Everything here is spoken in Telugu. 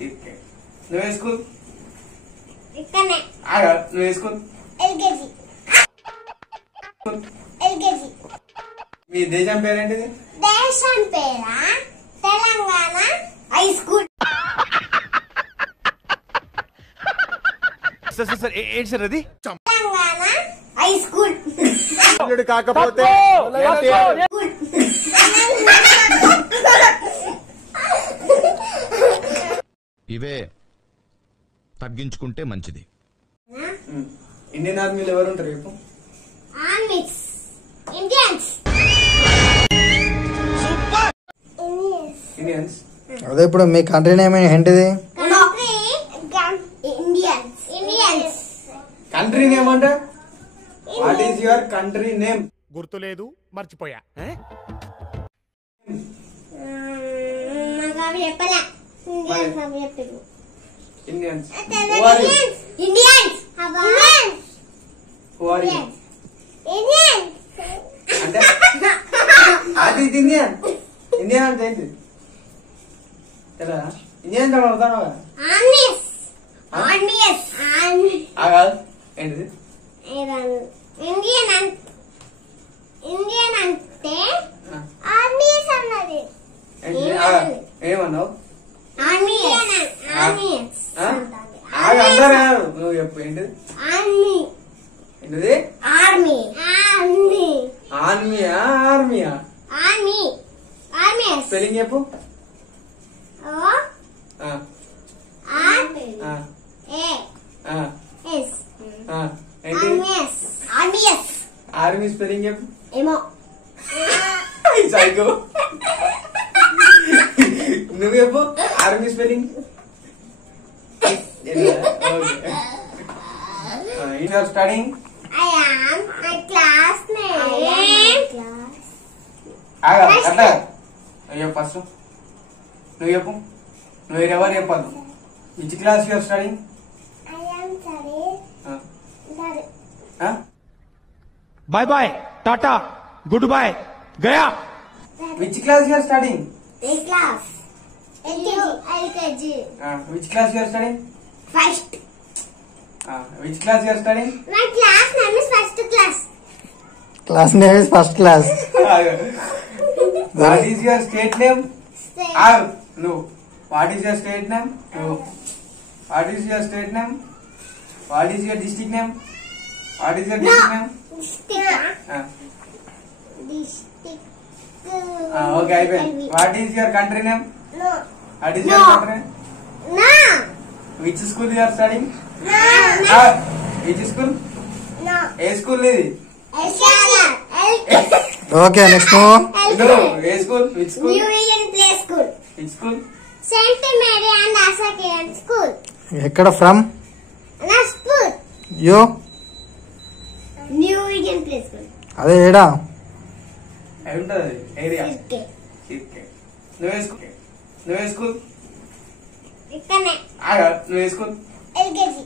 నువ్వే స్కూల్ ఇక్కనే ఆగా నువ్వే స్కూల్ ఎల్కేజీ మీ దేశం పేరేంటిది? దేశం పేరా తెలంగాణ హై స్కూల్. సార్ ఏంటి సార్ అది? తెలంగాణ హై స్కూల్ కాకపోతే ఇవే తగ్గించుకుంటే మంచిది. ఇండియన్ ఆర్మీలో ఎవరు ఉంటారు చెప్పు? Armies Indians. ఇండియన్స్. అదే ఇప్పుడు మీ కంట్రీ నేమ్ ఏంటిది? ఇండియన్స్. కంట్రీ నేమ్ అంటే what is your country name? గుర్తులేదు, మర్చిపోయా. ఇండియన్స్. అంటే అది ఇండియన్. ఇండియన్ అంటే ఏంటి కదా? ఇండియన్ చదువుతాను ఏంటిది? ఇండియన్ అంటే ఆర్మీస్ అన్నది. ఏమన్నావు? ఆర్మీస్ నువ్వు చెప్పు ఏంటిది? ఆర్మీ. ఏంటిది? ఆర్మీ. ఆర్మీ. ఆర్మీయా ఆర్మీయా? ఆర్మీ. ఆర్మీ స్పెల్లింగ్ చెప్పు. ఆర్మీ స్పెల్లింగ్ చెప్పు. ఏమో సైకో. నువ్వు చెప్పు army spelling. Studying. I am my classmate. అట్లా అయ్యో ఫస్ట్ నువ్వు చెప్పు. నువ్వు ఎవరు చెప్పద్దు. Which class you are studying? I am studying. Bye bye, టాటా, గుడ్ బాయ్, గయా. Which class you are studying? class. LKG. Which class you are studying? First. Which class you are studying? My class name is first class. Class name is first class. What is your state name? State. No. What is your state name? No. What is your state name? What is your district name? What is your district name? District. District. Okay, I will. What is your country name? No. What is your country? No. Which school you are studying? No. Which school? No. A school is? Okay next. No. A school? Which school? New Indian Play School. Which school? Saint Mary and Assakian School. ఎక్కడ ఫ్రమ్? Naspur. యో New Indian Play School. అదే ఏడా? అయి ఉంటుంది ఏరియా. Okay. నువ్వే స్కూల్. నువ్వే స్కూల్. ఇక్కనే నువ్వే స్కూల్. LKG.